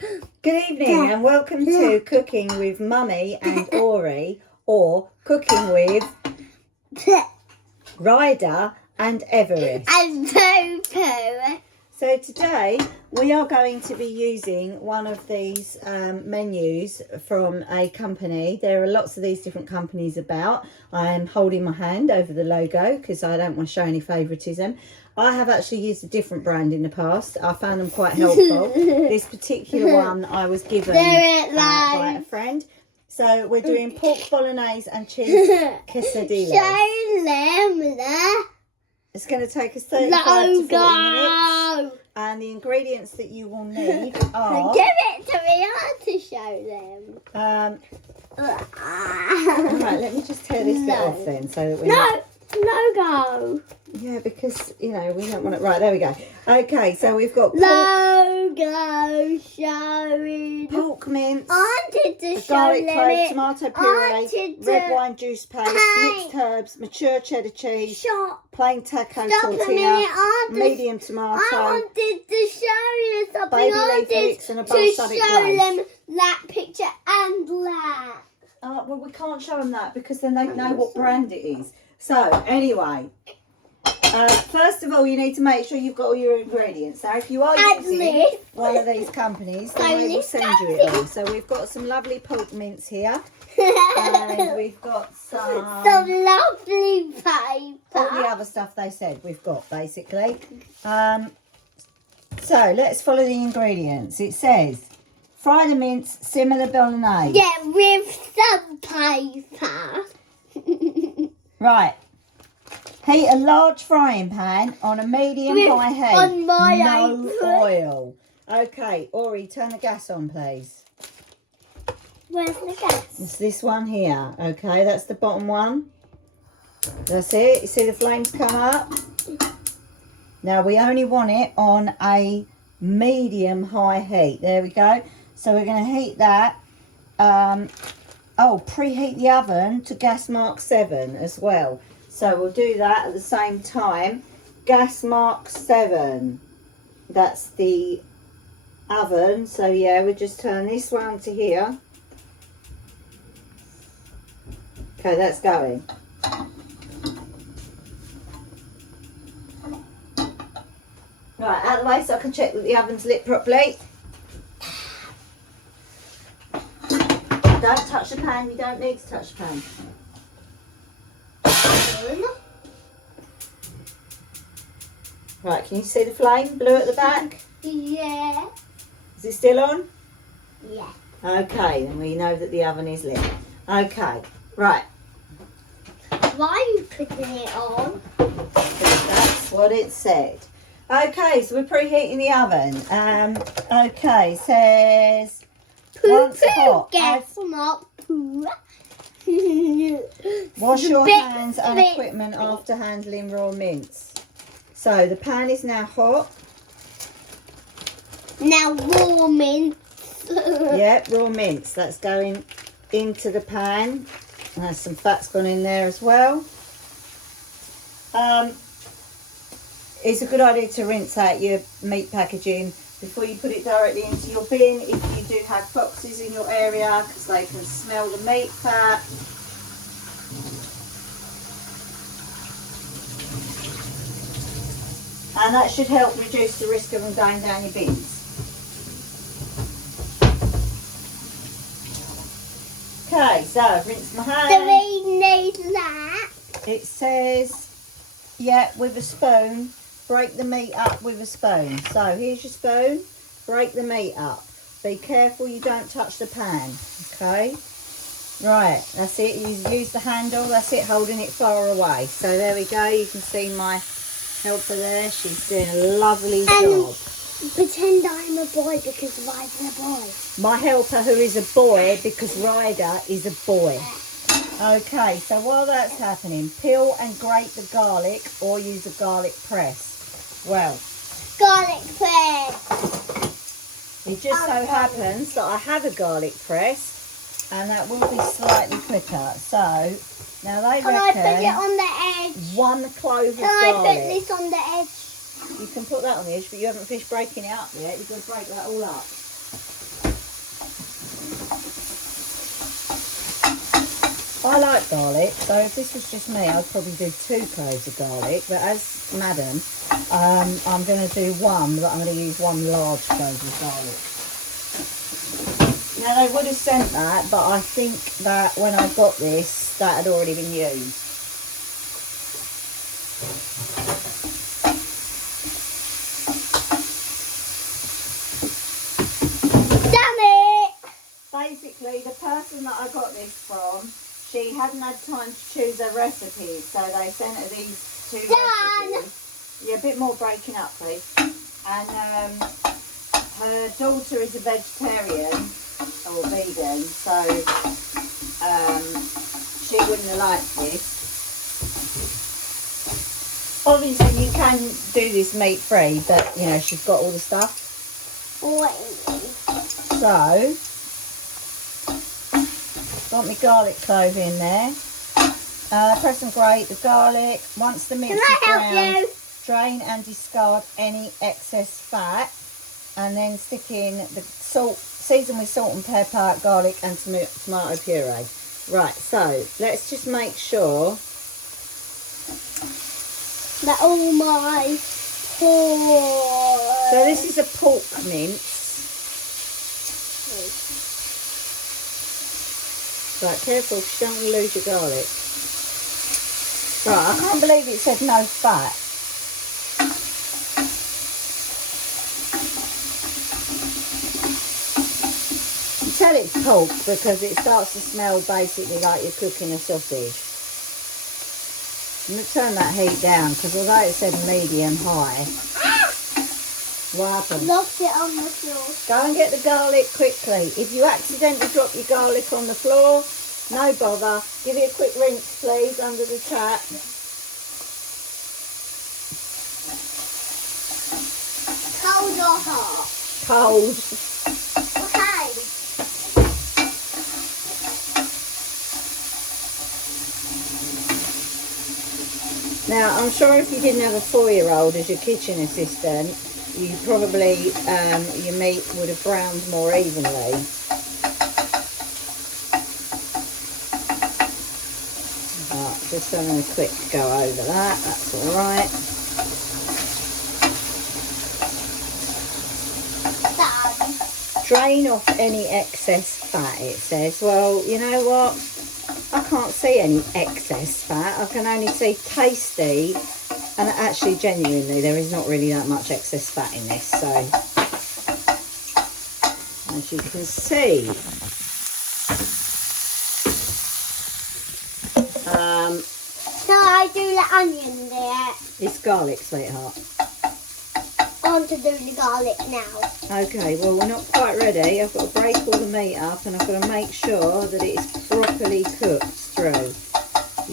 Good evening and welcome to Cooking with Mummy and Ori, or Cooking with Ryder and Everest. And Popo. So today we are going to be using one of these menus from a company. There are lots of these different companies about. I am holding my hand over the logo because I don't want to show any favouritism. I have actually used a different brand in the past. I found them quite helpful. This particular one I was given by a friend. So we're doing pork bolognese and cheese quesadillas. Show them the It's going to take us 35 to 40 minutes. And the ingredients that you will need are... Give it to me, I want to show them. Right, let me just tear this bit off then so that we... Logo. Yeah, because, you know, we don't want it... Right, there we go. Okay, so we've got pork... Logo showing... Pork mince. I wanted to show garlic them clove, it. tomato puree, red wine juice paste, mixed herbs, mature cheddar cheese, plain taco tortilla, medium tomato, I wanted to show you something. baby I leaf wanted mix and a to balsamic show glaze. them that picture and that. Well, we can't show them that because then they know what brand it is. So, anyway, first of all, you need to make sure you've got all your ingredients. Now, if you are using one of these companies, then they will send you it all. So, we've got some lovely pork mince here. And we've got some lovely paper. all the other stuff they said we've got, basically. So, let's follow the ingredients. It says, fry the mince, simmer the bolognese. Yeah, with some paper. Right. Heat a large frying pan on a medium-high heat. On my no oil. Okay, Ori, turn the gas on, please. Where's the gas? It's this one here. Okay, that's the bottom one. That's it. You see the flames come up? Now, we only want it on a medium-high heat. There we go. So, we're going to heat that. Preheat the oven to gas mark 7 as well. So we'll do that at the same time. Gas mark 7. That's the oven. So yeah, we'll just turn this one to here. Okay, that's going. Right, out of the way so I can check that the oven's lit properly. Don't touch the pan, you don't need to touch the pan. Right, can you see the flame blue at the back? Yeah. Is it still on? Yeah. Okay, then we know that the oven is lit. Okay, right. Why are you putting it on? That's what it said. Okay, so we're preheating the oven. Okay, says once hot. Guess not poo. Wash your hands and equipment after handling raw mince. So the pan is now hot. Now raw mince. Yeah, raw mince. That's going into the pan. And there's some fat's gone in there as well. It's a good idea to rinse out your meat packaging before you put it directly into your bin. If you do have foxes in your area, because they can smell the meat fat. And that should help reduce the risk of them going down your bins. Okay, so I've rinsed my hands. Do we need that? It says, yeah, with a spoon, break the meat up with a spoon. So here's your spoon, break the meat up. Be careful you don't touch the pan, okay? Right, that's it. You use the handle, that's it, holding it far away. So there we go, you can see my helper there. She's doing a lovely job. Pretend I'm a boy because Ryder's a boy. My helper who is a boy because Ryder is a boy. Okay, so while that's happening, peel and grate the garlic or use a garlic press. Well, Garlic press. it just so happens that I have a garlic press and that will be slightly quicker. So, now they Can I reckon put it on the edge? 1 clove of Can I garlic. put this on the edge? You can put that on the edge, but you haven't finished breaking it up yet. You've got to break that all up. I like garlic, so if this was just me, I'd probably do 2 cloves of garlic. But as madam, I'm going to do 1, but I'm going to use 1 large clove of garlic. Now, they would have sent that, but I think that when I got this, that had already been used. Damn it! Basically, the person that I got this from, she hadn't had time to choose her recipes, so they sent her these 2 recipes. Yeah, a bit more breaking up, please. And her daughter is a vegetarian or vegan, so she wouldn't have liked this. Obviously, you can do this meat-free, but, you know, she's got all the stuff. So, got my garlic clove in there. Press and grate the garlic. Once the mix is brown, drain and discard any excess fat. And then stick in the salt, season with salt and pepper, garlic and tomato puree. Right, so let's just make sure that all my pork. So this is a pork mince. Right, careful, you don't want to lose your garlic. Right, I can't believe it said no fat. You tell it's pork because it starts to smell basically like you're cooking a sausage. I'm going to turn that heat down because although it said medium high, what happened? Knocked it on the floor. Go and get the garlic quickly. If you accidentally drop your garlic on the floor, no bother. Give it a quick rinse, please, under the tap. Cold or hot? Cold. Okay. Now, I'm sure if you didn't have a 4-year-old as your kitchen assistant, you probably, your meat would have browned more evenly. Just having a quick go over that, that's all right. Done. Drain off any excess fat, it says. Well, you know what? I can't see any excess fat. I can only see tasty, and actually, genuinely, there is not really that much excess fat in this. So, as you can see, So I do the onion there. it's garlic, sweetheart. I want to do the garlic now. Okay, well, we're not quite ready. I've got to break all the meat up, and I've got to make sure that it's properly cooked through.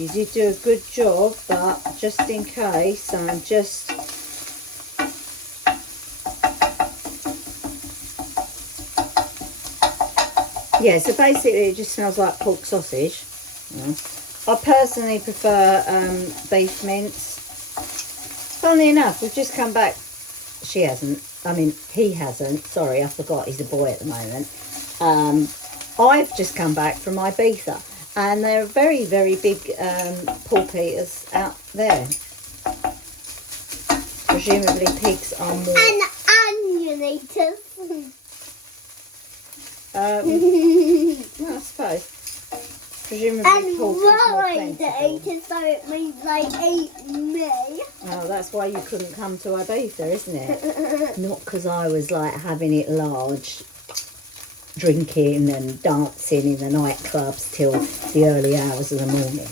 You did do a good job, but just in case, I'm just... Yeah, so basically it just smells like pork sausage. Yeah. I personally prefer beef mince. Funnily enough, we've just come back. She hasn't. I mean, he hasn't. Sorry, I forgot he's a boy at the moment. I've just come back from Ibiza, and there are very, very big pork eaters out there. Presumably pigs are more... And onion eaters. Well, I suppose. Presumably And pork is more rind plentiful. eaters, so it means they eat me. Oh, that's why you couldn't come to Ibiza, isn't it? Not because I was like having it large, drinking and dancing in the nightclubs till the early hours of the morning.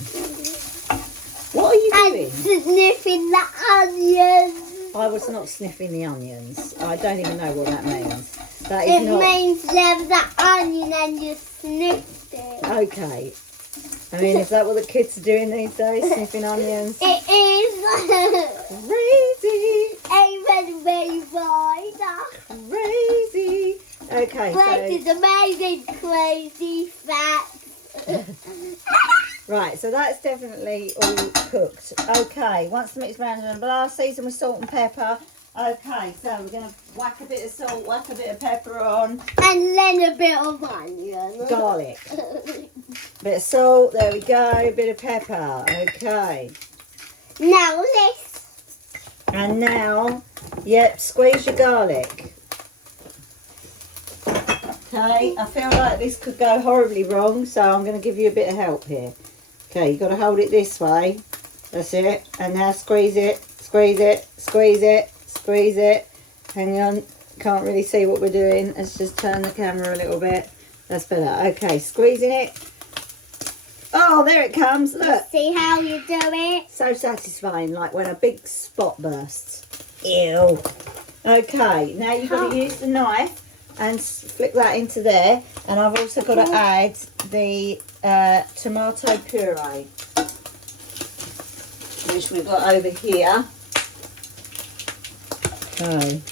What are you doing? And sniffing the onions. I was not sniffing the onions. I don't even know what that means. That is It not... means there's the onion and you sniffed it. Okay. I mean, is that what the kids are doing these days? Sniffing onions? It is. Crazy! Amen, Crazy! Okay, This so... is amazing, crazy facts. Right, so that's definitely all cooked. Okay, once the meat's browned and blah, season with salt and pepper. Okay, so we're going to whack a bit of salt, whack a bit of pepper on. And then a bit of onion. Garlic. Bit of salt, there we go, bit of pepper. Okay. Now this. And now, yep, squeeze your garlic. Okay, I feel like this could go horribly wrong, so I'm going to give you a bit of help here. Okay, you've got to hold it this way. That's it. And now squeeze it, squeeze it, squeeze it, squeeze it. Hang on, can't really see what we're doing. Let's just turn the camera a little bit. That's better. Okay, squeezing it. Oh, there it comes. Look. See how you do it? So satisfying, like when a big spot bursts. Ew. Okay, now you've got to use the knife and flick that into there. And I've also got to add the tomato puree, which we've got over here. Okay.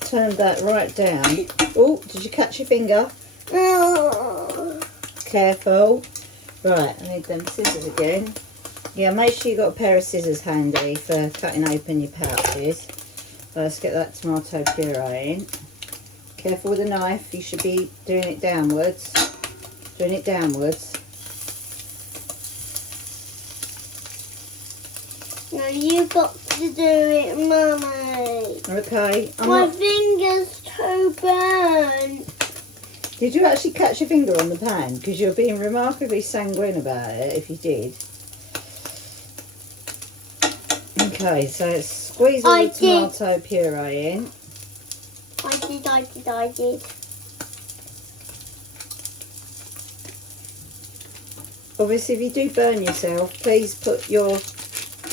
Turn that right down. Oh, did you catch your finger? Careful. Right, I need them scissors again. Yeah, make sure you've got a pair of scissors handy for cutting open your pouches. Let's get that tomato puree in. Careful with the knife, you should be doing it downwards. Doing it downwards. Now you've got to do it, Mummy. Okay. My finger's too burnt. Did you actually catch your finger on the pan? Because you're being remarkably sanguine about it, if you did. Okay, so let's squeeze all the tomato puree in. I did. Obviously, if you do burn yourself, please put your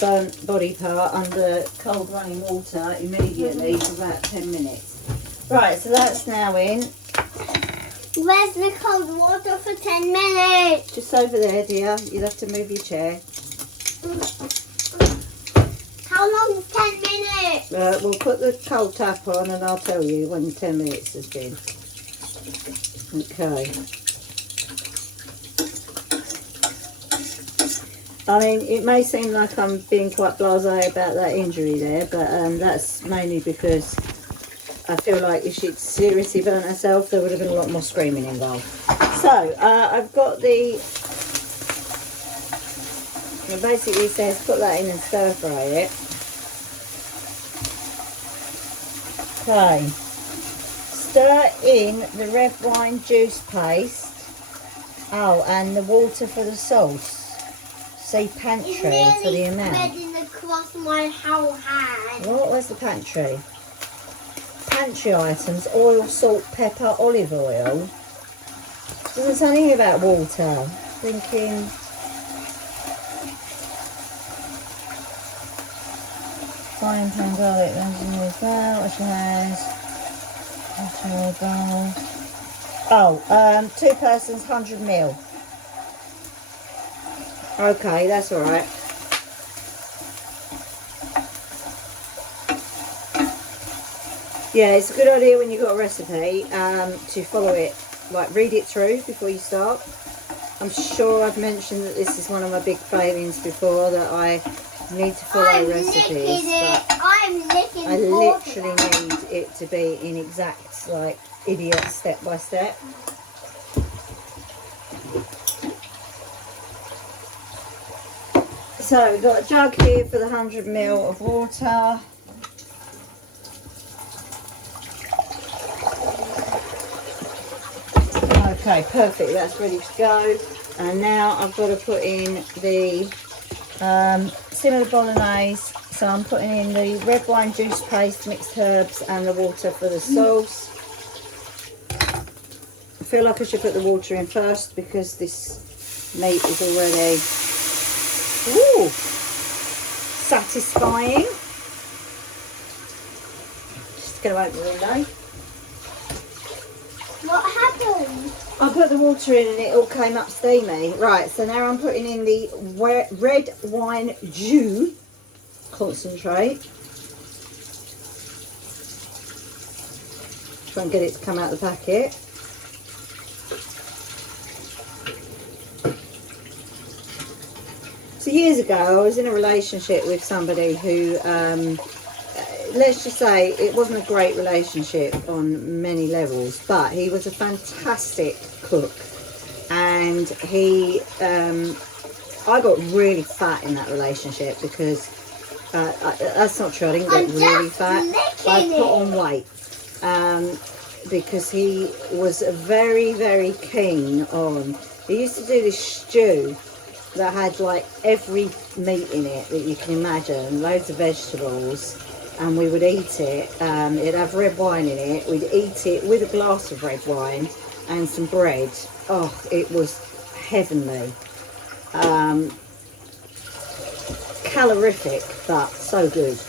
burnt body part under cold running water immediately for about 10 minutes. Right, so that's now in. Where's the cold water for 10 minutes? Just over there, dear. You'll have to move your chair. How long is 10 minutes? We'll put the cold tap on and I'll tell you when 10 minutes has been. Okay. I mean, it may seem like I'm being quite blasé about that injury there, but that's mainly because I feel like if she'd seriously burnt herself, there would have been a lot more screaming involved. So, I've got the... It basically says put that in and stir fry it. Okay. Stir in the red wine juice paste. Oh, and the water for the sauce. See, pantry for the amount. It's nearly spreading across my whole hand. What was the pantry? Pantry items: oil, salt, pepper, olive oil. Doesn't say anything about water. Thinking. Frying pan garlic, as well. Wash your hands. Oh, 2 persons, 100 ml. Okay, that's all right. Yeah, it's a good idea when you've got a recipe to follow it, like read it through before you start. I'm sure I've mentioned that this is one of my big failings before, that I need to follow recipes, but I literally need it to be in exact, like, idiot step by step. So we've got a jug here for the 100 ml of water. Okay, perfect, that's ready to go. And now I've got to put in the similar bolognese. So I'm putting in the red wine juice paste, mixed herbs and the water for the sauce. I feel like I should put the water in first because this meat is already satisfying. Just going to open the window. What happened? I put the water in and it all came up steamy. Right, so now I'm putting in the red wine jus concentrate. Try and get it to come out the packet. So years ago I was in a relationship with somebody who let's just say it wasn't a great relationship on many levels, but he was a fantastic cook, and he I got really fat in that relationship because that's not true. I didn't get really fat. I put on weight because he was very, very keen on. He used to do this stew that had like every meat in it that you can imagine, loads of vegetables, and we would eat it. It'd have red wine in it. We'd eat it with a glass of red wine and some bread. Oh, it was heavenly. Calorific, but so good.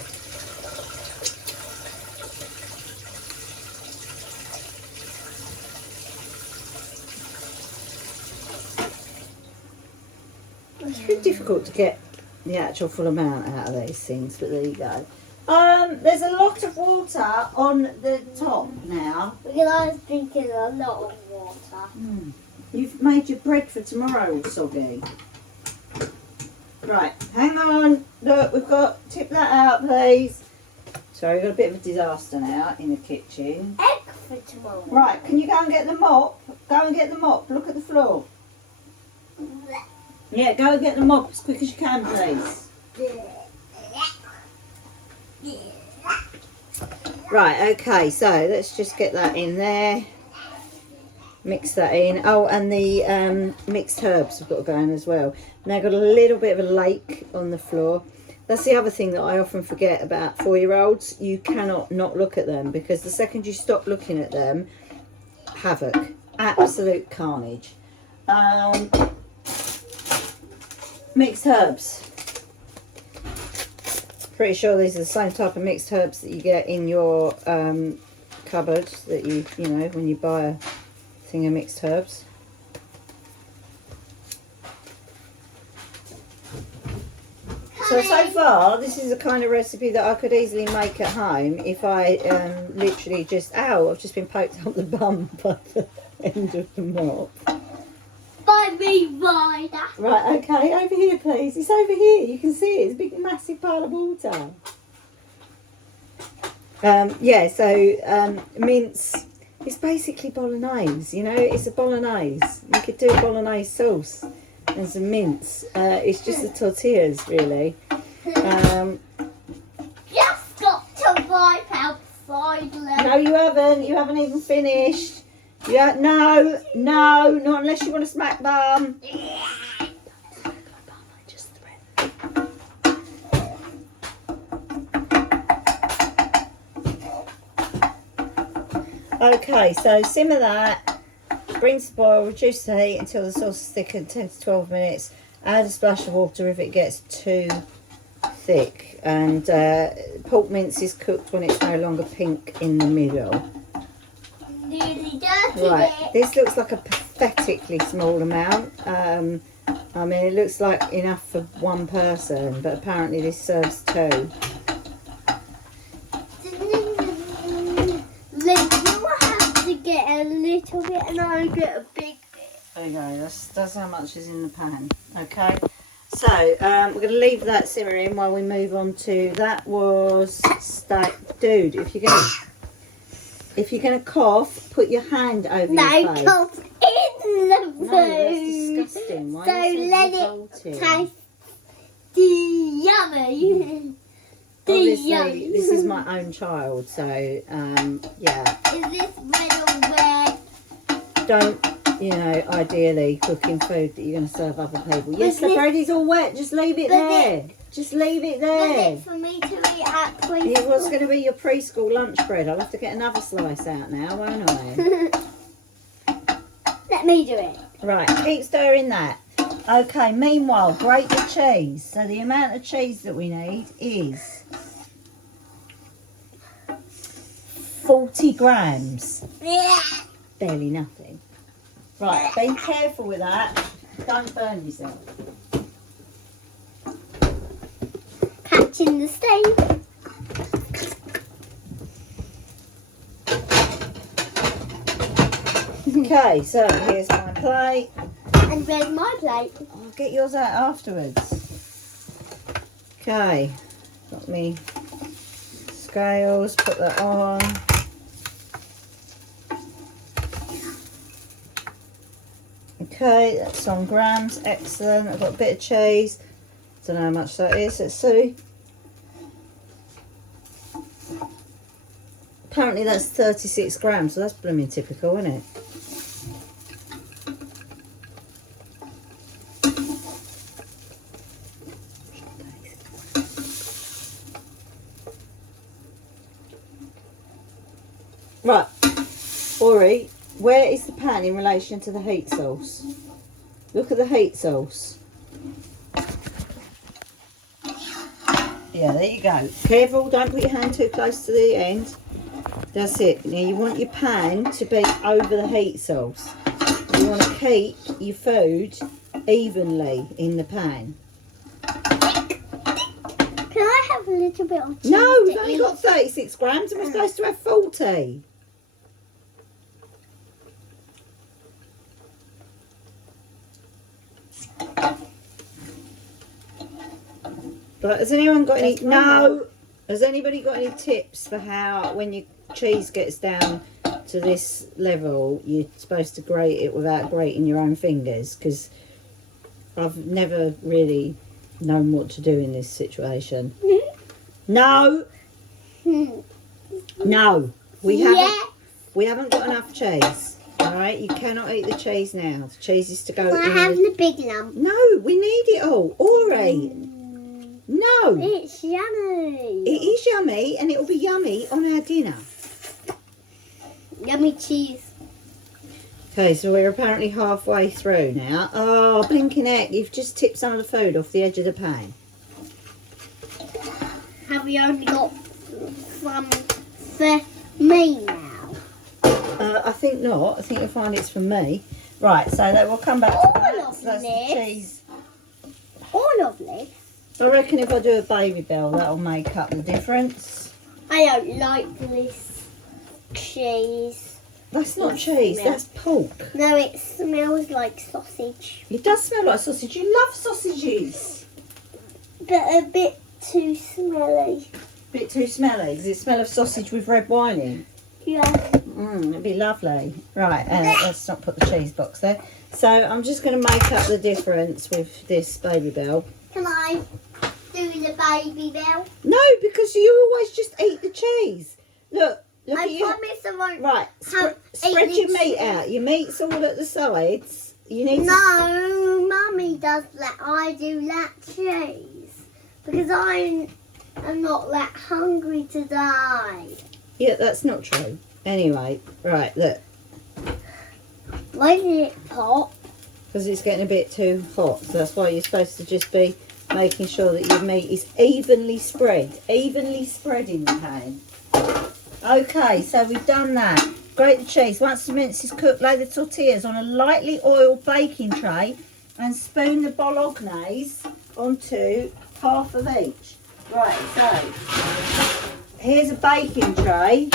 It's very difficult to get the actual full amount out of these things, but there you go. There's a lot of water on the top now. Because I was drinking a lot of water. You've made your bread for tomorrow, soggy. Right, hang on. Look, we've got, tip that out, please. Sorry, we've got a bit of a disaster now in the kitchen. Egg for tomorrow. Right, can you go and get the mop? Go and get the mop. Look at the floor. Yeah, go and get the mop as quick as you can, please. Right, okay, so let's just get that in there. Mix that in. Oh, and the mixed herbs have got to go in as well. Now I've got a little bit of a lake on the floor. That's the other thing that I often forget about 4-year-olds. You cannot not look at them, because the second you stop looking at them, havoc. Absolute carnage. Mixed herbs. Pretty sure these are the same type of mixed herbs that you get in your cupboard, that you know, when you buy a thing of mixed herbs. So far, this is a kind of recipe that I could easily make at home if I literally just, I've just been poked up the bum by the end of the mop. By me, Ryder. Right, okay, over here please. It's over here, you can see it, it's a big massive pile of water. Mince, it's basically bolognese, you know, it's a bolognese. You could do a bolognese sauce and some mince. It's just the tortillas, really. Just got to wipe outside. No, you haven't even finished. Yeah, no, not unless you want to smack bum. Okay, so simmer that, bring to the boil, reduce the heat until the sauce is thickened, 10 to 12 minutes. Add a splash of water if it gets too thick. And pork mince is cooked when it's no longer pink in the middle. Nearly dirty. Right, this looks like a pathetically small amount. I mean, it looks like enough for one person, but apparently this serves 2. You have to get a little bit and I'll get a big bit. There you go, that's how much is in the pan. Okay, so we're going to leave that simmering while we move on to, that was steak. Dude, if you're gonna cough, put your hand over your face. No, cough in the food. No, that's disgusting. Why So are you let revolting? it taste yummy. Obviously, this is my own child, so yeah. Is this red or red? Don't, you know, ideally cooking food that you're going to serve other people. Yes, the bread is all wet. Just leave it there. Just leave it there. Was it for me to eat at preschool? It was going to be your preschool lunch bread. I'll have to get another slice out now, won't I? Let me do it. Right, keep stirring that. Okay, meanwhile, grate the cheese. So the amount of cheese that we need is 40 grams. Yeah. Barely nothing. Right, be careful with that. Don't burn yourself. Catching the stain. Okay, so here's my plate. And where's my plate? I'll get yours out afterwards. Okay, got me scales, put that on. Okay, that's on grams, excellent. I've got a bit of cheese. Don't know how much that is, let's see. Apparently that's 36 grams, so that's blooming typical, isn't it? Right, Ori, where is the pan in relation to the heat source? Look at the heat source. Yeah, there you go. Careful, don't put your hand too close to the end. That's it. Now you want your pan to be over the heat source. You want to keep your food evenly in the pan. Can I have a little bit of cheese? No, we've only got 36 grams and we're supposed to have 40. But has anyone got any? No. Has anybody got any tips for how, when your cheese gets down to this level, you're supposed to grate it without grating your own fingers? Because I've never really known what to do in this situation. No. No. We haven't got enough cheese. All right, you cannot eat the cheese now. The cheese is to go Can I in. have the big lump? No, we need it all. Ori. No. It's yummy. It is yummy and it will be yummy on our dinner. Yummy cheese. Okay, so we're apparently halfway through now. Oh, blinking heck, you've just tipped some of the food off the edge of the pan. Have we only got some for me now? I think not. I think you'll find it's for me. Right, so that we'll come back to that. So that's the cheese. All of this? I reckon if I do a baby bell, that'll make up the difference. I don't like this cheese. That's not cheese, that's pork. No, it smells like sausage. It does smell like sausage. You love sausages. But a bit too smelly. Bit too smelly. Does it smell of sausage with red wine in? Yeah. It'd be lovely. Right, let's not put the cheese box there. So I'm just going to make up the difference with this baby bell. Can I do the baby bell? No, because you always just eat the cheese. Look I at you. promise I won't. Right, spread your meat out. Your meat's all at the sides. You need to... No, Mummy does that. I do that cheese because I'm not that hungry today. Yeah, that's not true. Anyway, right, look. Why did it pop? Because it's getting a bit too hot. So that's why you're supposed to just be making sure that your meat is evenly spread. Evenly spread in the pan. Okay, so we've done that. Grate the cheese. Once the mince is cooked, lay the tortillas on a lightly oiled baking tray and spoon the bolognese onto half of each. Right, so here's a baking tray,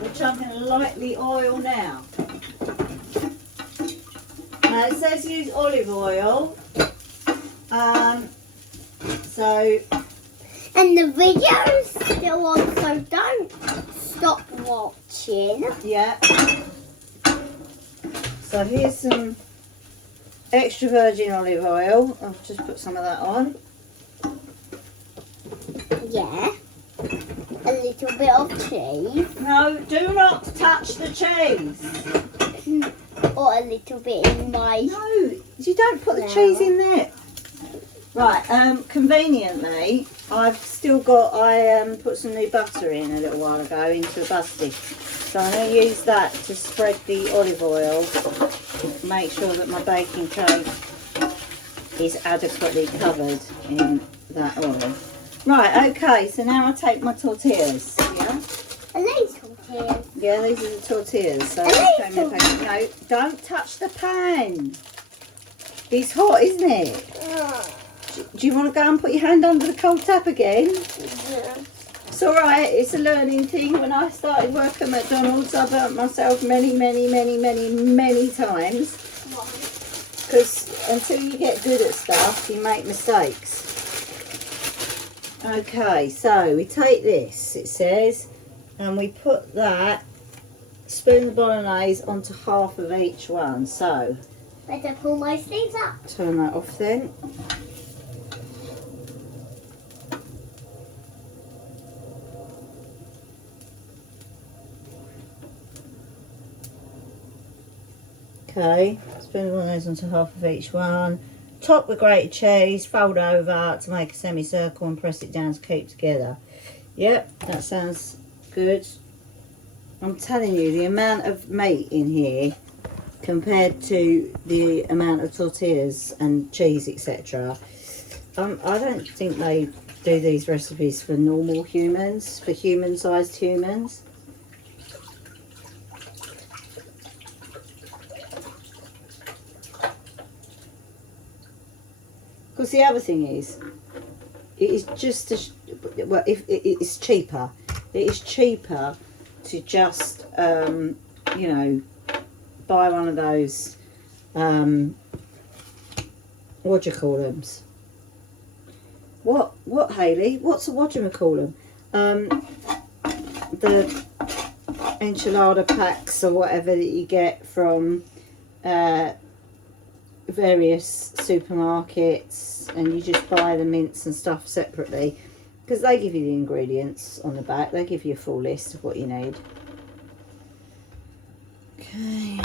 which I'm going to lightly oil now. Now it says use olive oil. And the video's still on, so don't stop watching. Yeah. So here's some extra virgin olive oil. I'll just put some of that on. Yeah. A little bit of cheese. No, do not touch the cheese. Or a little bit in my... No, you don't put the cheese in there. Right, conveniently, I've still got, I put some new butter in a little while ago into a busty. So I'm going to use that to spread the olive oil, make sure that my baking tray is adequately covered in that oil. Right, okay, so now I take my tortillas, yeah? Are these tortillas? Yeah, these are the tortillas. So no, don't touch the pan. It's hot, isn't it? Do you want to go and put your hand under the cold tap again? Yeah. It's all right. It's a learning thing. When I started working at McDonald's, I burnt myself many times. Because until you get good at stuff, you make mistakes. Okay, so we take this, it says, and we put that spoon of bolognese onto half of each one. So Better pull my sleeves up. turn that off then. Okay, spoon of bolognese onto half of each one. Top with grated cheese, fold over to make a semicircle and press it down to keep together. Yep, that sounds good. I'm telling you, the amount of meat in here compared to the amount of tortillas and cheese, etc. I don't think they do these recipes for normal humans, for human-sized humans. Because the other thing is, it is just as well. If it's cheaper, it is cheaper to just you know, buy one of those what do you call them? What Hayley? What's what do you call them? The enchilada packs or whatever that you get from various supermarkets, and you just buy the mince and stuff separately, because they give you the ingredients on the back. They give you a full list of what you need. Okay.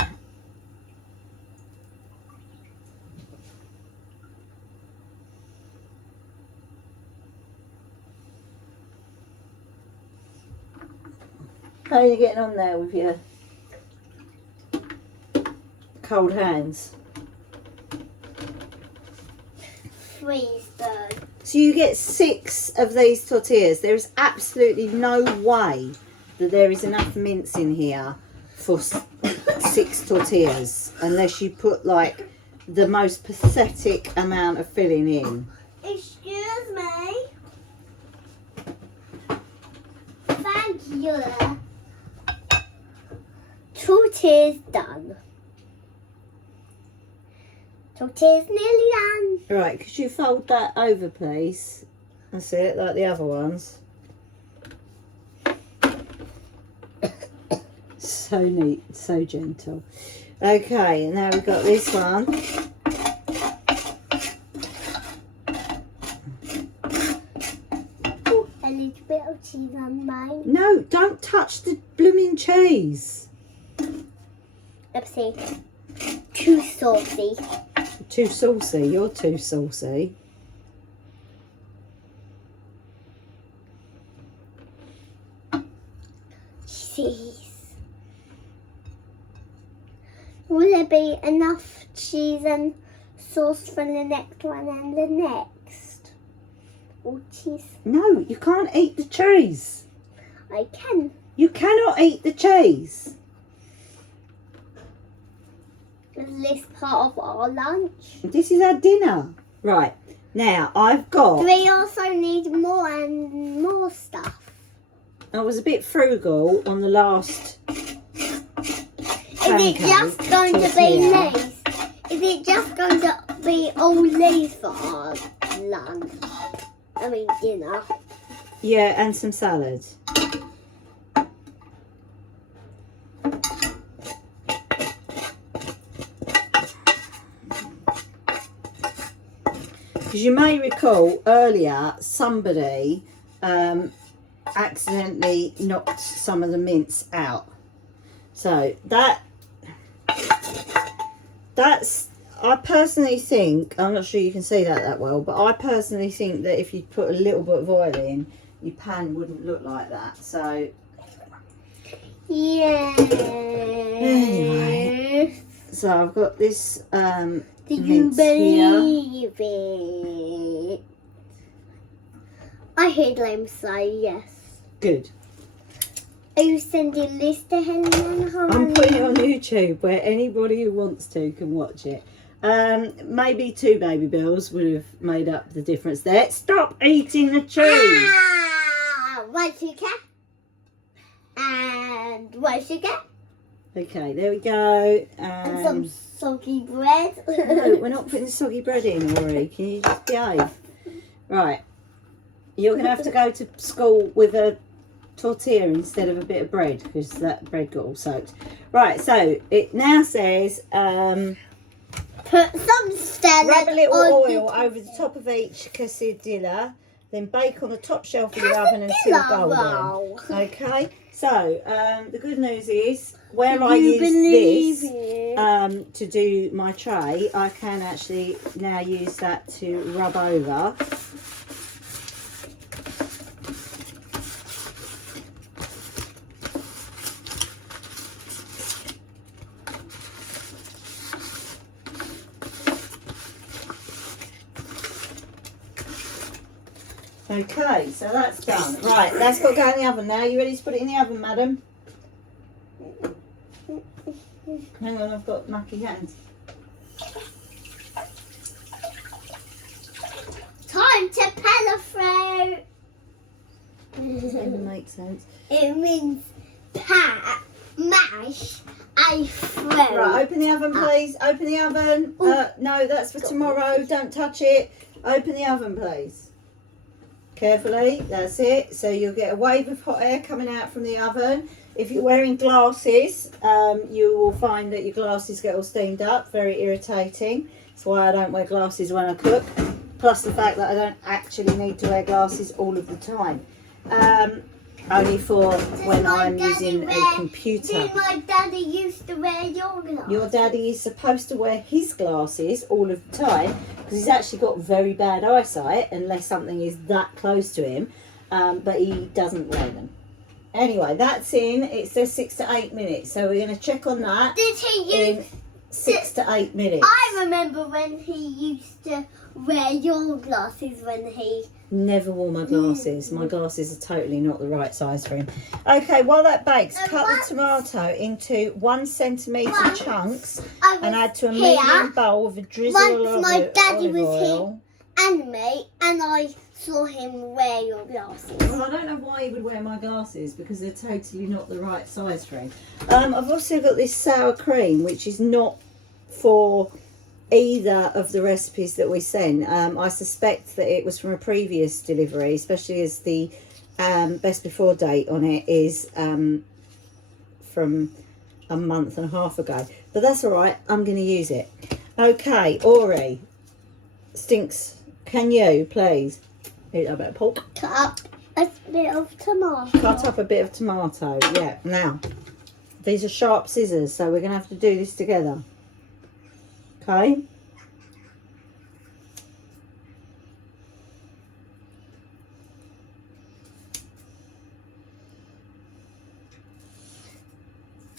How are you getting on there with your cold hands? Freeze-burn. So you get 6 of these tortillas. There is absolutely no way that there is enough mince in here for 6 tortillas, unless you put like the most pathetic amount of filling in. Excuse me. Thank you. Tortillas done. Tortillas nearly done. Right, could you fold that over, please? That's it, like the other ones. So neat, so gentle. Okay, and now we've got this one. Ooh, a little bit of cheese on mine. No, don't touch the blooming cheese. Oopsie. Too saucy. Too saucy, you're too saucy. Cheese. Will there be enough cheese and sauce for the next one and the next? Or cheese? No, you can't eat the cheese. I can. You cannot eat the cheese. Is this part of our lunch? This is our dinner. Right, now I've got... We also need more and more stuff. I was a bit frugal on the last Is it just going to be Lay's? Is it just going to be all Lay's for our lunch? I mean dinner. Yeah, and some salad. Because you may recall earlier somebody accidentally knocked some of the mince out. So that's, I personally think, I'm not sure you can see that well, but I personally think that if you put a little bit of oil in, your pan wouldn't look like that. So Yeah. anyway, so I've got this Do you mince here. believe it? I heard them say yes. Good. Are you sending this to Helen and Holly? I'm putting it on YouTube where anybody who wants to can watch it. Maybe 2 baby bells would have made up the difference there. Stop eating the cheese. Ah, one sugar. And one sugar. Okay, there we go. And some soggy bread. No, we're not putting soggy bread in, Auri. Can you just behave? Right. You're going to have to go to school with a tortilla instead of a bit of bread because that bread got all soaked. Right, so it now says put some salad. rub a little on oil over the top of each quesadilla, then bake on the top shelf of your oven until golden. Roll. Okay, so the good news is where Can I you use believe this it? to do my tray, I can actually now use that to rub over. Okay, so that's done. Right, that's got to go in the oven now. You ready to put it in the oven, madam? Hang on, I've got mucky hands. Time to pelifrow. Doesn't make sense. It means mash, I throw. Right, open the oven, please. Open the oven. No, that's for tomorrow. Don't touch it. Open the oven, please. Carefully, that's it. So you'll get a wave of hot air coming out from the oven. If you're wearing glasses, you will find that your glasses get all steamed up. Very irritating. That's why I don't wear glasses when I cook. Plus the fact that I don't actually need to wear glasses all of the time. Only for when I'm using a computer. Did my daddy used to wear your glasses? Your daddy is supposed to wear his glasses all of the time because he's actually got very bad eyesight unless something is that close to him, but he doesn't wear them. Anyway, that's in. It says 6 to 8 minutes, so we're going to check on that. Did he use... In 6 to 8 minutes. I remember when he used to wear your glasses when he... Never wore my glasses. My glasses are totally not the right size for him. Okay, while that bakes, cut the tomato into 1 centimetre chunks and add to a medium bowl with a drizzle of my daddy olive was oil. here and me, and I saw him wear your glasses. Well, I don't know why he would wear my glasses because they're totally not the right size for him. I've also got this sour cream, which is not for either of the recipes that we sent. I suspect that it was from a previous delivery, especially as the best before date on it is from a month and a half ago. But that's all right. I'm going to use it. Okay, Auri, Stinks, can you please eat a bit of pork? Cut up a bit of tomato. Cut up a bit of tomato. Yeah. Now, these are sharp scissors, so we're going to have to do this together. Okay.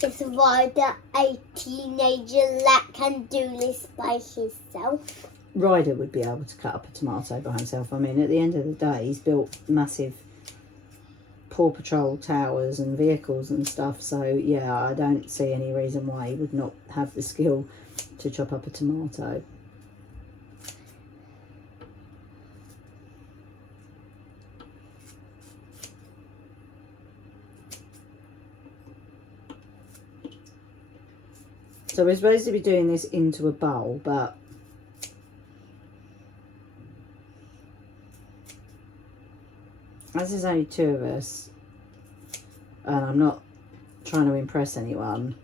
It's why that a teenager lad can do this by himself. Ryder would be able to cut up a tomato by himself. I mean, at the end of the day, he's built massive Paw Patrol towers and vehicles and stuff. So, yeah, I don't see any reason why he would not have the skill to chop up a tomato. So we're supposed to be doing this into a bowl, but as there's only 2 of us, and I'm not trying to impress anyone,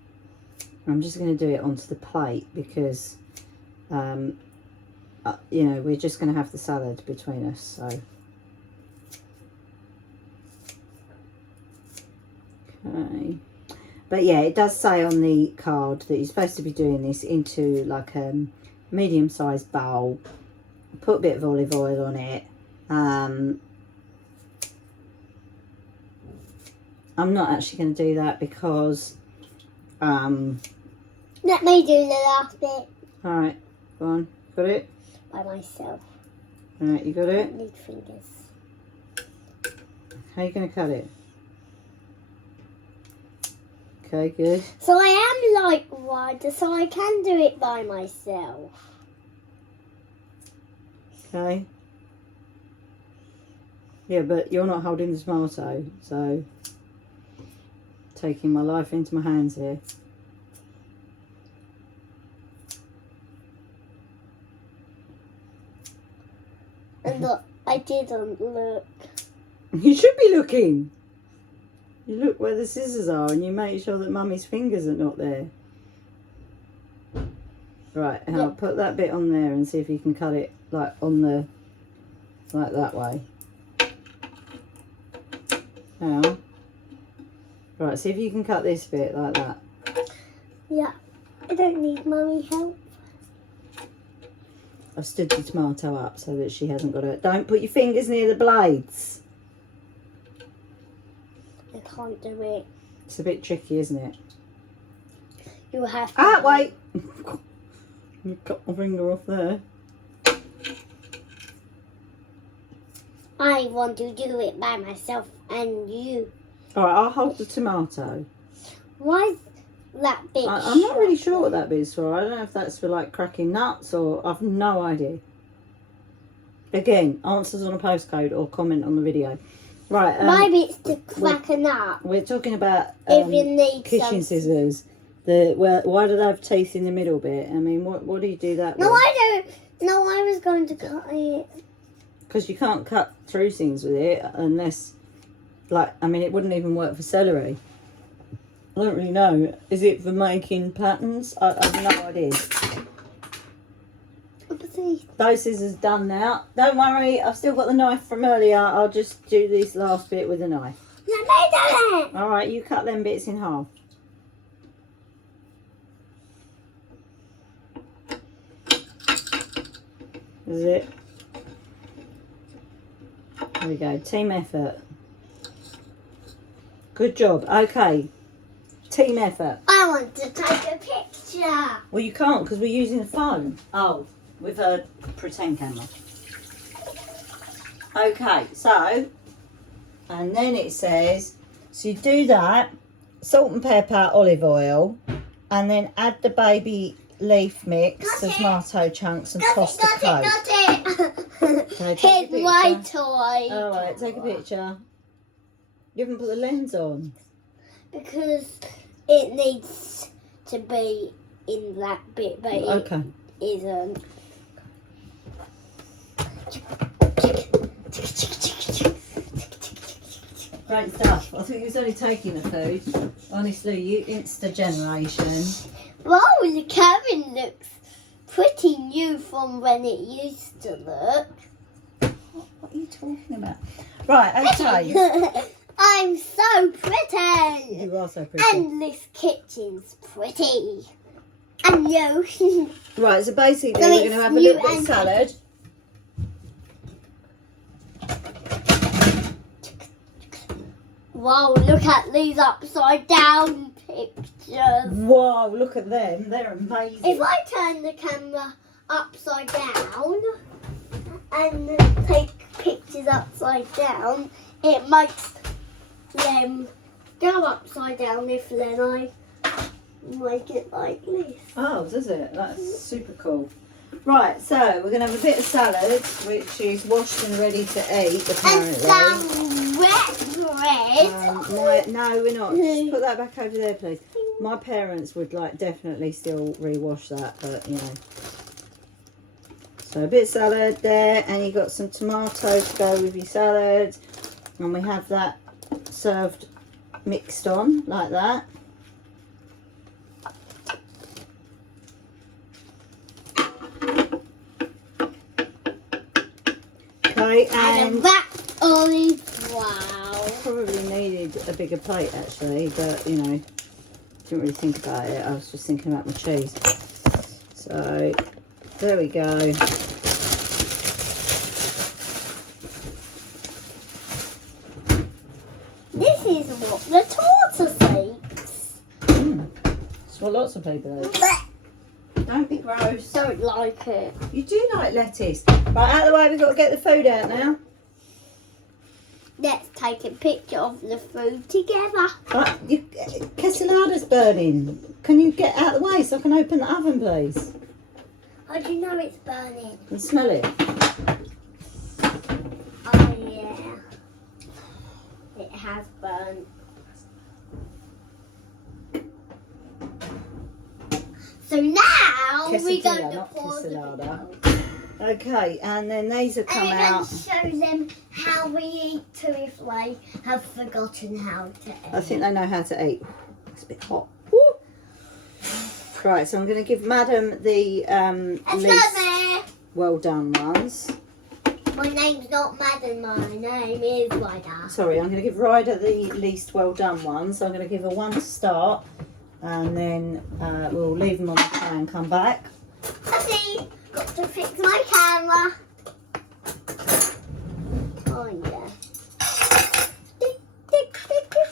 I'm just going to do it onto the plate because, you know, we're just going to have the salad between us, so. Okay. But yeah, it does say on the card that you're supposed to be doing this into like a medium-sized bowl. Put a bit of olive oil on it. I'm not actually going to do that because... Let me do the last bit. Alright, go on. Got it? By myself. Alright, you got I it? don't need fingers. How are you going to cut it? Okay, good. So I am like Ryder, so I can do it by myself. Okay. Yeah, but you're not holding the tomato, so taking my life into my hands here. And look, I didn't look. You should be looking. You look where the scissors are and you make sure that Mummy's fingers are not there. Right, and I'll put that bit on there and see if you can cut it like on the, like that way. Now, right, see if you can cut this bit like that. Yeah, I don't need Mummy help. I've stood the tomato up so that she hasn't got it. Don't put your fingers near the blades. I can't do it. It's a bit tricky, isn't it? You have to. Ah, wait. You cut my finger off there. I want to do it by myself and you. All right, I'll hold the tomato. Why is that bit? I'm not really sure what that bit's for. I don't know if that's for like cracking nuts or I've no idea. Again, answers on a postcode or comment on the video. Right. My bit's to crack a nut. We're talking about If you need kitchen some. scissors. Why do they have teeth in the middle bit? I mean, what do you do that No, with? I don't. No, I was going to cut it. Because you can't cut through things with it unless, like, I mean, it wouldn't even work for celery. I don't really know. Is it for making patterns? I have no idea. Oopsie. Those scissors done now. Don't worry, I've still got the knife from earlier. I'll just do this last bit with a knife. Let me do it. All right, you cut them bits in half. Is it? There we go. Team effort. Good job. Okay. Team effort. I want to take a picture. Well, you can't because we're using the phone. Oh, with a pretend camera. Okay, so, and then it says, so you do that, salt and pepper, olive oil, and then add the baby leaf mix, the tomato chunks, and toss the coat. Got it. Okay, take a Here's my picture. toy. All right, take a picture. You haven't put the lens on. Because it needs to be in that bit, but Okay. it isn't. Great stuff. I think he was only taking the food. Honestly, you Insta generation. Wow, the cabin looks pretty new from when it used to look. What are you talking about? Right, okay. I'm so pretty. You are so pretty. And this kitchen's pretty. And you. Right, so basically So we're it's going to have a new little bit of and salad. Wow, look at these upside down pictures. Whoa, look at them. They're amazing. If I turn the camera upside down and take pictures upside down, it makes them go upside down if then I make it like this. Oh, does it? That's super cool. Right, so we're going to have a bit of salad, which is washed and ready to eat, And apparently. some wet bread. No, we're not. Just put that back over there, please. My parents would like definitely still rewash that, but you know. So a bit of salad there, and you got some tomatoes to go with your salad, and we have that served mixed on like that. Okay, And a and wrapped olive. Wow. probably needed a bigger plate actually, but you know, didn't really think about it. I was just thinking about my cheese. So there we go. This is what the tortoise eats. It's what lots of people eat. Don't be gross. Don't like it. You do like lettuce. Right, out of the way, we've got to get the food out now. Let's take a picture of the food together. Right, Quesadillas burning. Can you get out of the way so I can open the oven, please? How do you know it's burning? And smell it. Oh yeah. It has burnt. So now we're Quesadilla, going to not pour the quesadilla. Okay, and then these will come And out. it shows them how we eat too if they have forgotten how to eat. I think they know how to eat. It's a bit hot. Woo. Right, so I'm going to give Madam the It's least not well done ones. there. My name's not Madden, my name is Ryder. Sorry, I'm going to give Ryder the least well done ones. So I'm going to give her one to start, and then we'll leave them on the tray and come back. See, got to fix my camera. Oh yeah. Tick, tick, tick, tick.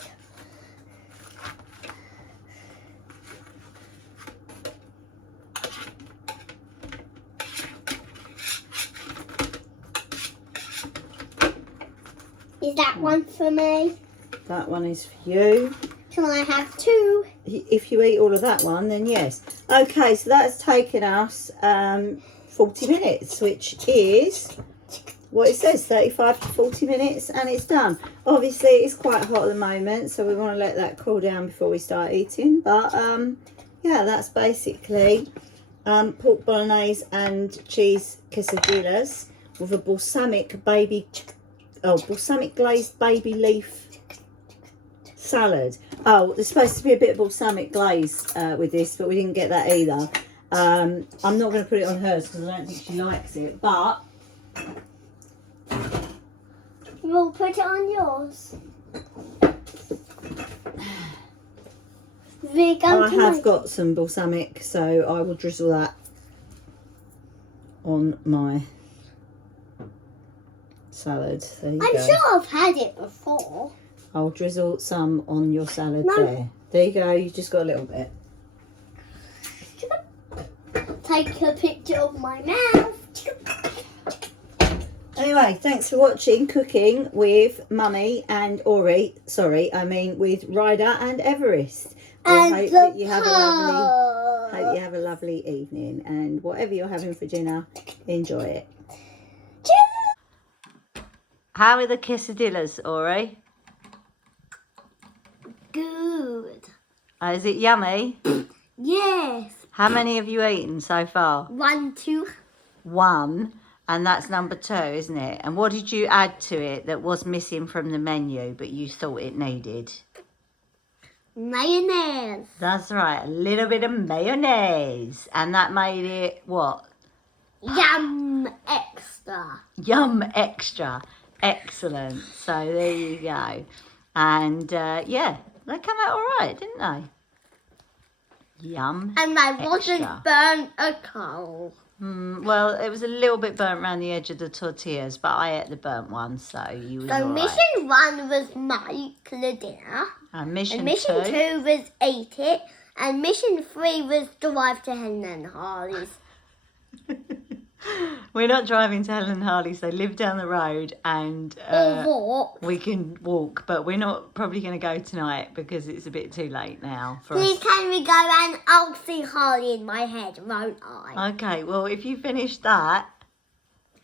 Is that one for me? That one is for you. Can I have two? If you eat all of that one, then yes. Okay, so that's taken us 40 minutes, which is what it says, 35 to 40 minutes, and it's done. Obviously, it's quite hot at the moment, so we want to let that cool down before we start eating. But yeah, that's basically pork bolognese and cheese quesadillas with a balsamic glazed baby leaf salad. Oh, there's supposed to be a bit of balsamic glaze with this, but we didn't get that either. I'm not going to put it on hers because I don't think she likes it, but We'll put it on yours. I have got some balsamic, so I will drizzle that on my salad. There you I'm go. sure I've had it before. I'll drizzle some on your salad No. there. There you go, you just got a little bit. Take a picture of my mouth. Anyway, thanks for watching Cooking with Mummy and Ori. Sorry, I mean with Ryder and Everest. I hope that you have a lovely evening, and whatever you're having for dinner, enjoy it. How are the quesadillas, Ori? Good. Is it yummy? Yes. How many have you eaten so far? 1, 2. One, and that's number 2, isn't it? And what did you add to it that was missing from the menu but you thought it needed? Mayonnaise. That's right, a little bit of mayonnaise. And that made it what? Yum extra. Yum extra. Excellent. So there you go. And yeah, they come out all right, didn't they? Yum. And I extra. wasn't burnt a coal. Well, it was a little bit burnt around the edge of the tortillas, but I ate the burnt one, so you was So all right. mission 1 was make the dinner. And mission, And mission 2. 2 was eat it. And mission 3 was drive to Helen and Harley's. We're not driving to Helen and Harley's. They live down the road, and Or walk. we can walk, but we're not probably going to go tonight because it's a bit too late now for us. Please can we go and I'll see Harley in my head, won't I? Okay, well, if you finish that,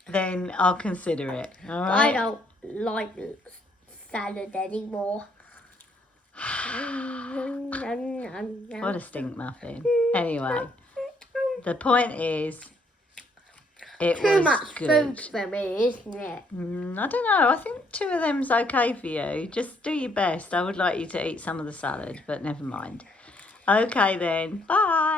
then I'll consider it. All right? I don't like salad anymore. What a stink muffin. Anyway, the point is, it Too was much good. food for me, isn't it? I don't know. I think 2 of them's okay for you. Just do your best. I would like you to eat some of the salad, but never mind. Okay then. Bye.